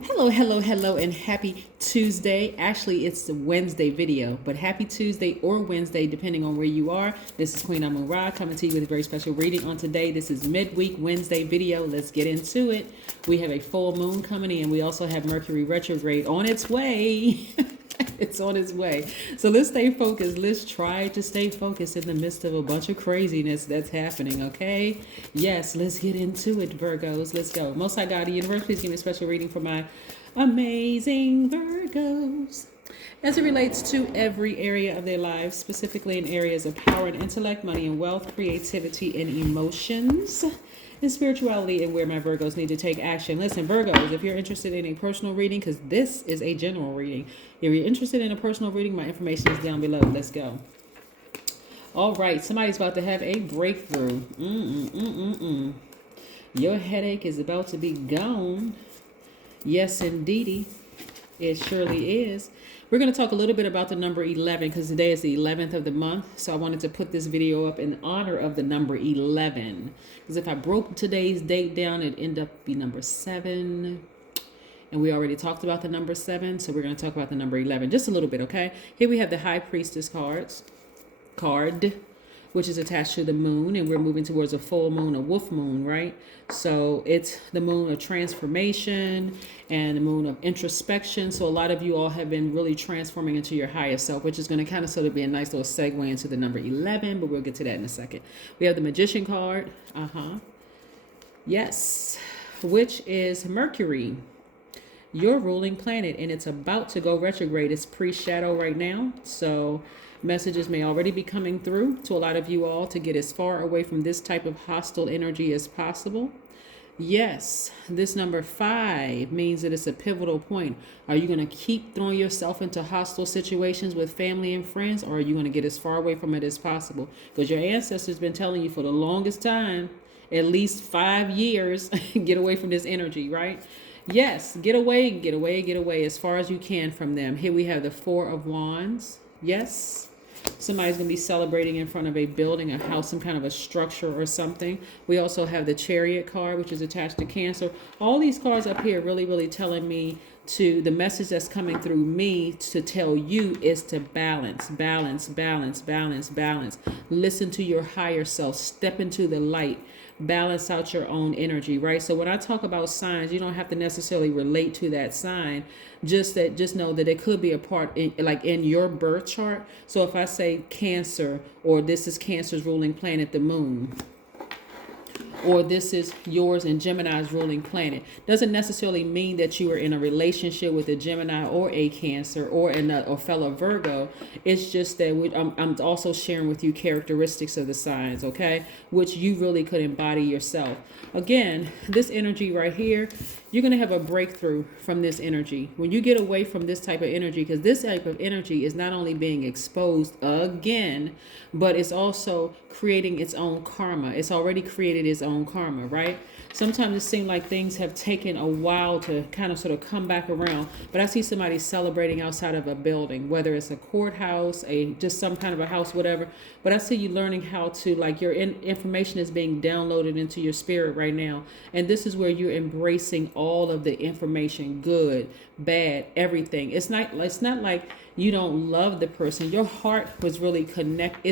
Hello, hello, hello, and happy Tuesday. Actually, it's the Wednesday video, but happy Tuesday or Wednesday, depending on where you are. This is Queen Amun Ra coming to you with a very special reading on today. This is midweek Wednesday video. Let's get into it. We have a full moon coming in. We also have Mercury retrograde on its way. It's on its way. So let's stay focused. Let's try to stay focused in the midst of a bunch of craziness that's happening, okay? Yes, let's get into it, Virgos. Let's go. Most High God, the universe, please give me a special reading for my amazing Virgos. As it relates to every area of their lives, specifically in areas of power and intellect, money and wealth, creativity and emotions, and spirituality, and where my Virgos need to take action. Listen, Virgos, if you're interested in a personal reading, because this is a general reading, if you're interested in a personal reading, my information is down below. Let's go. All right, somebody's about to have a breakthrough. Your headache is about to be gone. Yes, indeedy. It surely is. We're going to talk a little bit about the number 11 because today is the 11th of the month. So I wanted to put this video up in honor of the number 11. Because if I broke today's date down, it'd end up be number 7. And we already talked about the number 7. So we're going to talk about the number 11 just a little bit, okay? Here we have the High Priestess card, which is attached to the moon, and we're moving towards a full moon, a wolf moon, right? So it's the moon of transformation and the moon of introspection. So a lot of you all have been really transforming into your higher self, which is going to kind of sort of be a nice little segue into the number 11, but we'll get to that in a second. We have the Magician card. Yes, which is Mercury, your ruling planet, and it's about to go retrograde. It's pre-shadow right now. So messages may already be coming through to a lot of you all to get as far away from this type of hostile energy as possible. Yes, this number 5 means that it's a pivotal point. Are you going to keep throwing yourself into hostile situations with family and friends, or are you going to get as far away from it as possible? Because your ancestors been telling you for the longest time, at least 5 years, get away from this energy, right? Yes, get away as far as you can from them. Here we have the 4 of Wands. Yes. Somebody's going to be celebrating in front of a building, a house, some kind of a structure or something. We also have the Chariot card, which is attached to Cancer. All these cards up here really telling me to the message that's coming through me to tell you is to balance. Listen to your higher self. Step into the light. Balance out your own energy, right? So when I talk about signs, you don't have to necessarily relate to that sign. Just know that it could be a part in your birth chart. So if I say Cancer, or this is Cancer's ruling planet, the moon, or this is yours and Gemini's ruling planet, doesn't necessarily mean that you are in a relationship with a Gemini or a Cancer or a fellow Virgo. It's just that I'm also sharing with you characteristics of the signs, okay, which you really could embody yourself. Again, this energy right here, you're going to have a breakthrough from this energy when you get away from this type of energy, because this type of energy is not only being exposed again, but it's also creating its own karma. It's already created its own karma, right? Sometimes it seems like things have taken a while to kind of sort of come back around, but I see somebody celebrating outside of a building, whether it's a courthouse, just some kind of a house, whatever. But I see you learning how to, like, your information is being downloaded into your spirit right now, and this is where you're embracing all of the information, good, bad, everything. It's not like you don't love the person. Your heart is really connected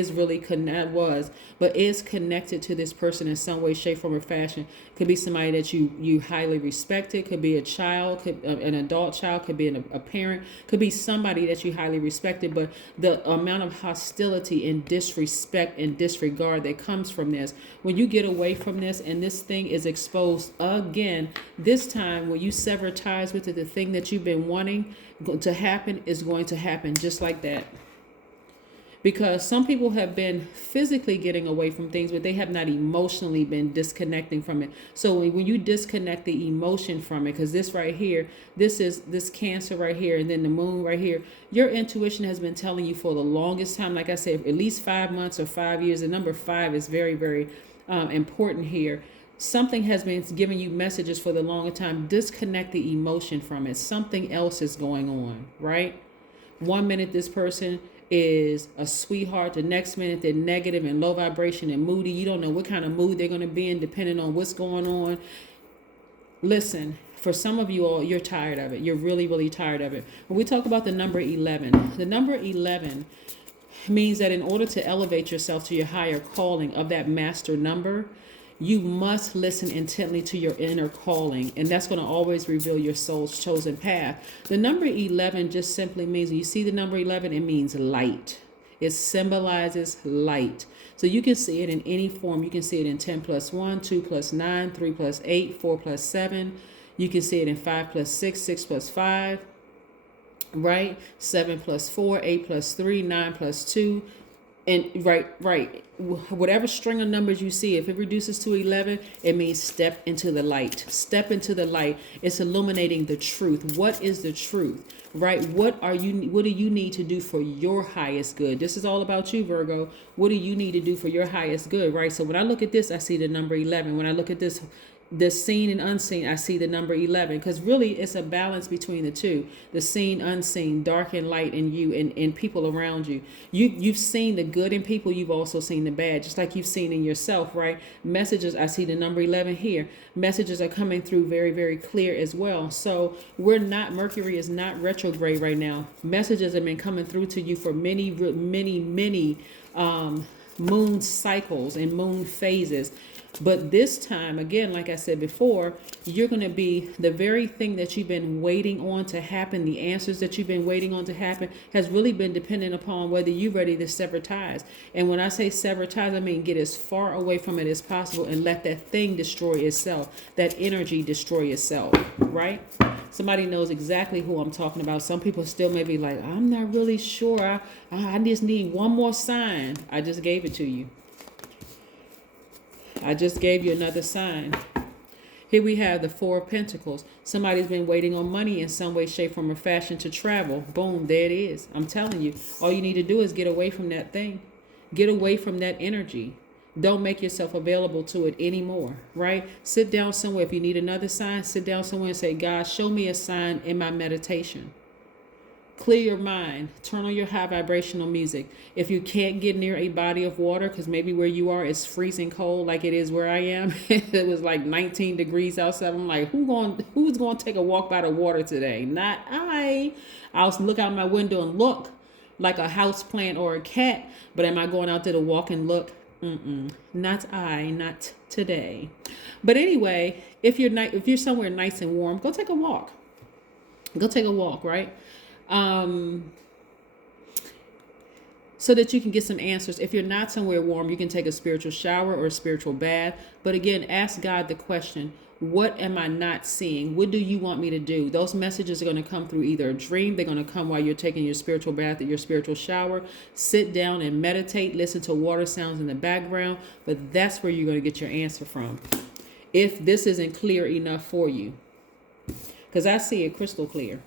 to this person in some way, shape, form, or fashion. Could be somebody that you highly respected. Could be a child, an adult child, could be a parent, could be somebody that you highly respected. But the amount of hostility and disrespect and disregard that comes from this, when you get away from this and this thing is exposed again, this time when you sever ties with it, the thing that you've been wanting to happen is going to happen just like that. Because some people have been physically getting away from things, but they have not emotionally been disconnecting from it. So when you disconnect the emotion from it, because this right here, this is this Cancer right here, and then the moon right here, your intuition has been telling you for the longest time, like I said, at least 5 months or 5 years. The number 5 is very important here. Something has been giving you messages for the longest time. Disconnect the emotion from it. Something else is going on, right? 1 minute this person is a sweetheart, the next minute they're negative and low vibration and moody. You don't know what kind of mood they're going to be in depending on what's going on. Listen, For some of you all, you're tired of it. You're really, really tired of it. When we talk about the number 11, the number 11 means that in order to elevate yourself to your higher calling of that master number, you must listen intently to your inner calling, and that's going to always reveal your soul's chosen path. The number 11 just simply means, when you see the number 11, it means light. It symbolizes light. So you can see it in any form. You can see it in 10 plus 1, 2 plus 9, 3 plus 8, 4 plus 7. You can see it in 5 plus 6, 6 plus 5, right? 7 plus 4, 8 plus 3, 9 plus 2. And right. Whatever string of numbers you see, if it reduces to 11, it means step into the light. Step into the light. It's illuminating the truth. What is the truth? Right? What do you need to do for your highest good? This is all about you, Virgo. What do you need to do for your highest good? Right? So when I look at this, I see the number 11. When I look at this seen and unseen, I see the number 11, because really it's a balance between the two, the seen, unseen, dark and light in you and people around you. You've seen the good in people. You've also seen the bad, just like you've seen in yourself, right? Messages, I see the number 11 here. Messages are coming through very, very clear as well. So Mercury is not retrograde right now. Messages have been coming through to you for many moon cycles and moon phases. But this time, again, like I said before, you're going to be the very thing that you've been waiting on to happen. The answers that you've been waiting on to happen has really been dependent upon whether you're ready to sever ties. And when I say sever ties, I mean get as far away from it as possible and let that thing destroy itself, that energy destroy itself, right? Somebody knows exactly who I'm talking about. Some people still may be like, I'm not really sure. I just need one more sign. I just gave it to you. I just gave you another sign. Here we have the Four of Pentacles. Somebody's been waiting on money in some way, shape, form, or fashion to travel. Boom, there it is. I'm telling you, all you need to do is get away from that thing. Get away from that energy. Don't make yourself available to it anymore, right? Sit down somewhere. If you need another sign, sit down somewhere and say, God, show me a sign in my meditation. Clear your mind. Turn on your high vibrational music. If you can't get near a body of water, because maybe where you are is freezing cold like it is where I am. It was like 19 degrees outside. I'm like, who's going to take a walk by the water today? Not I. I'll look out my window and look like a house plant or a cat. But am I going out there to walk and look? Not I. Not today. But anyway, if you're somewhere nice and warm, go take a walk. Go take a walk, right? So that you can get some answers. If you're not somewhere warm, you can take a spiritual shower or a spiritual bath. But again, ask God the question, what am I not seeing? What do you want me to do? Those messages are going to come through either a dream. They're going to come while you're taking your spiritual bath or your spiritual shower. Sit down and meditate. Listen to water sounds in the background. But that's where you're going to get your answer from. If this isn't clear enough for you. Because I see it crystal clear.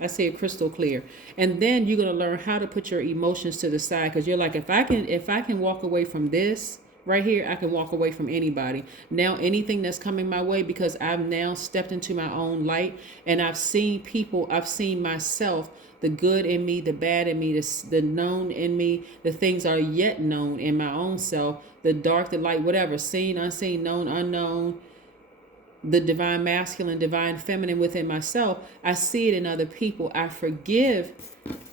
I see it crystal clear. And then you're going to learn how to put your emotions to the side, because you're like, if I can walk away from this right here, I can walk away from anybody. Now, anything that's coming my way, because I've now stepped into my own light and I've seen people, I've seen myself, the good in me, the bad in me, the known in me, the things are yet known in my own self, the dark, the light, whatever, seen, unseen, known, unknown, the divine masculine, divine feminine within myself. I see it in other people. I forgive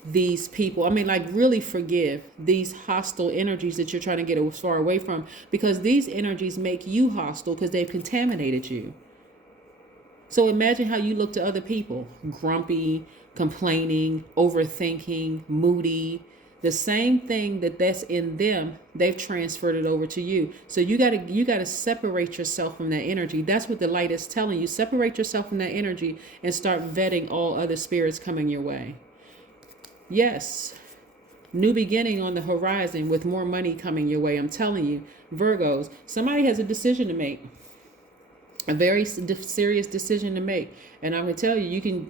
these people. I mean, like really forgive these hostile energies that you're trying to get as far away from, because these energies make you hostile because they've contaminated you. So imagine how you look to other people, grumpy, complaining, overthinking, moody. The same thing that's in them, they've transferred it over to you. So you gotta separate yourself from that energy. That's what the light is telling you. Separate yourself from that energy and start vetting all other spirits coming your way. Yes, new beginning on the horizon with more money coming your way. I'm telling you, Virgos, somebody has a decision to make. A very serious decision to make. And I'm going to tell you,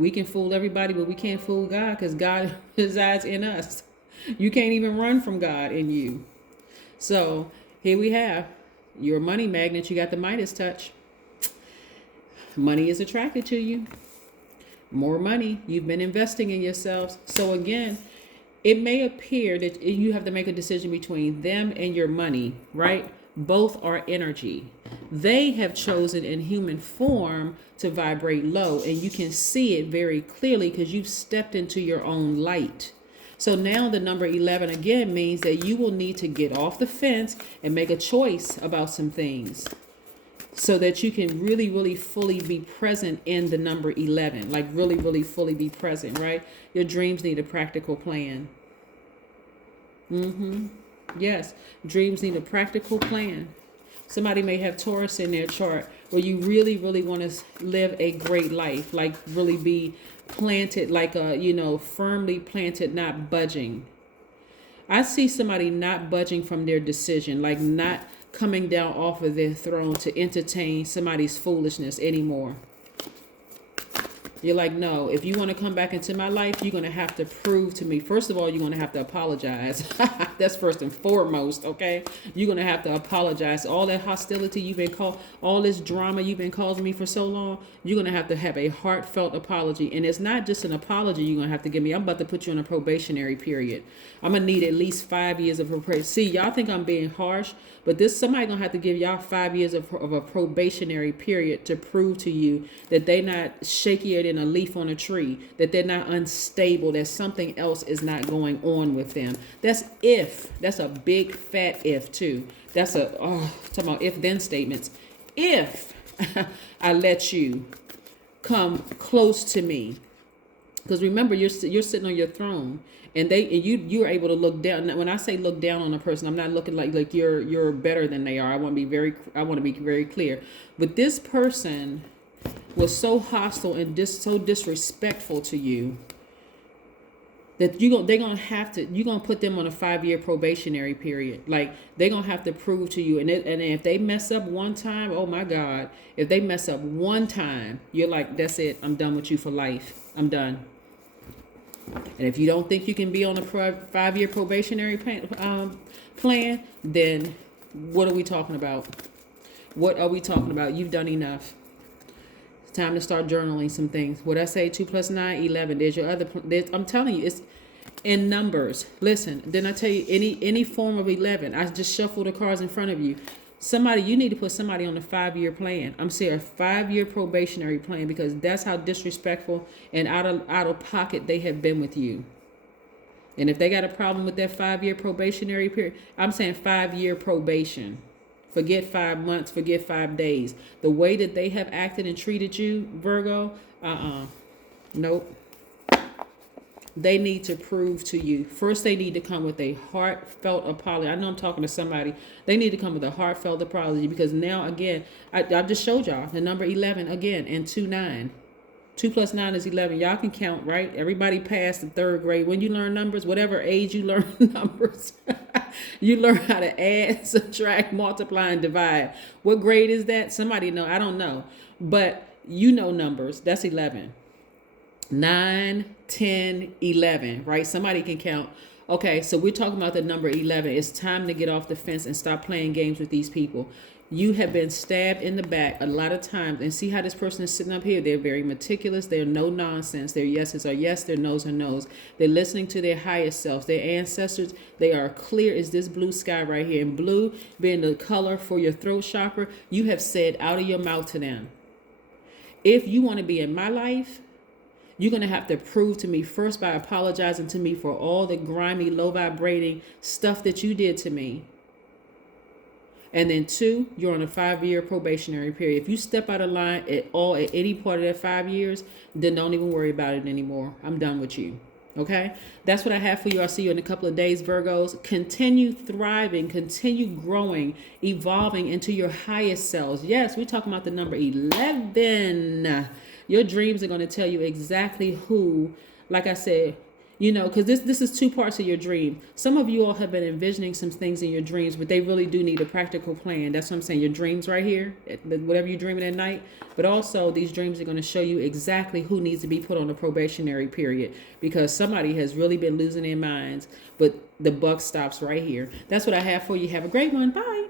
we can fool everybody, but we can't fool God, because God resides in us. You can't even run from God in you. So here we have your money magnet. You got the Midas touch. Money is attracted to you. More money. You've been investing in yourselves. So again, it may appear that you have to make a decision between them and your money, right? Both are energy. They have chosen in human form to vibrate low, and you can see it very clearly because you've stepped into your own light. So now the number 11 again means that you will need to get off the fence and make a choice about some things so that you can really, really fully be present in the number 11. Like really, really fully be present, right? Your dreams need a practical plan. Yes, dreams need a practical plan. Somebody may have Taurus in their chart where you really, really want to live a great life, like really be planted, like firmly planted, not budging. I see somebody not budging from their decision, like not coming down off of their throne to entertain somebody's foolishness anymore. You're like, no, if you want to come back into my life, you're going to have to prove to me. First of all, you're going to have to apologize. That's first and foremost, okay? You're going to have to apologize. All that hostility you've been called, all this drama you've been causing me for so long, you're going to have a heartfelt apology. And it's not just an apology you're going to have to give me. I'm about to put you on a probationary period. I'm going to need at least 5 years of probation. See, y'all think I'm being harsh, but somebody going to have to give y'all 5 years of a probationary period to prove to you that they're not shakier than a leaf on a tree, that they're not unstable, that something else is not going on with them. That's a big fat if too. That's talking about if then statements. If I let you come close to me, because remember you're sitting on your throne, and you're able to look down. When I say look down on a person, I'm not looking like you're better than they are. I want to be very clear. But this person was so hostile and so disrespectful to you that you're gonna put them on a 5-year probationary period. Like they're gonna have to prove to you, and if they mess up one time, oh my God, if they mess up one time, you're like, that's it, I'm done with you for life. I'm done. And if you don't think you can be on a 5-year probationary plan, then what are we talking about? What are we talking about? You've done enough. Time to start journaling some things. What I say, 2 + 9, 11. There's your other. I'm telling you, it's in numbers. Listen, then I tell you, any form of 11. I just shuffle the cards in front of you. You need to put somebody on a 5-year plan. I'm saying a 5-year probationary plan, because that's how disrespectful and out of pocket they have been with you. And if they got a problem with that 5-year probationary period, I'm saying 5-year probation. Forget 5 months, forget 5 days. The way that they have acted and treated you, Virgo, nope. They need to prove to you. First, they need to come with a heartfelt apology. I know I'm talking to somebody. They need to come with a heartfelt apology, because now, again, I just showed y'all the number 11 again, and 2, 9. 2 + 9 is 11. Y'all can count, right? Everybody passed the 3rd grade. When you learn numbers, whatever age you learn numbers, you learn how to add, subtract, multiply, and divide. What grade is that? Somebody know. I don't know. But you know numbers. That's 11. 9, 10, 11, right? Somebody can count. Okay, so we're talking about the number 11. It's time to get off the fence and stop playing games with these people. You have been stabbed in the back a lot of times, and see how this person is sitting up here. They're very meticulous. They're no nonsense. Their yeses are yes, their no's are no's. They're listening to their highest selves, their ancestors. They are clear as this blue sky right here. And blue being the color for your throat chakra, you have said out of your mouth to them, if you want to be in my life, you're going to have to prove to me first by apologizing to me for all the grimy, low vibrating stuff that you did to me. And then 2, you're on a 5-year probationary period. If you step out of line at any part of that 5 years, then don't even worry about it anymore. I'm done with you. Okay? That's what I have for you. I'll see you in a couple of days, Virgos. Continue thriving, continue growing, evolving into your highest selves. Yes, we're talking about the number 11. Your dreams are going to tell you exactly who, like I said, because this is 2 parts of your dream. Some of you all have been envisioning some things in your dreams, but they really do need a practical plan. That's what I'm saying. Your dreams right here, whatever you're dreaming at night, but also these dreams are going to show you exactly who needs to be put on a probationary period, because somebody has really been losing their minds, but the buck stops right here. That's what I have for you. Have a great one. Bye.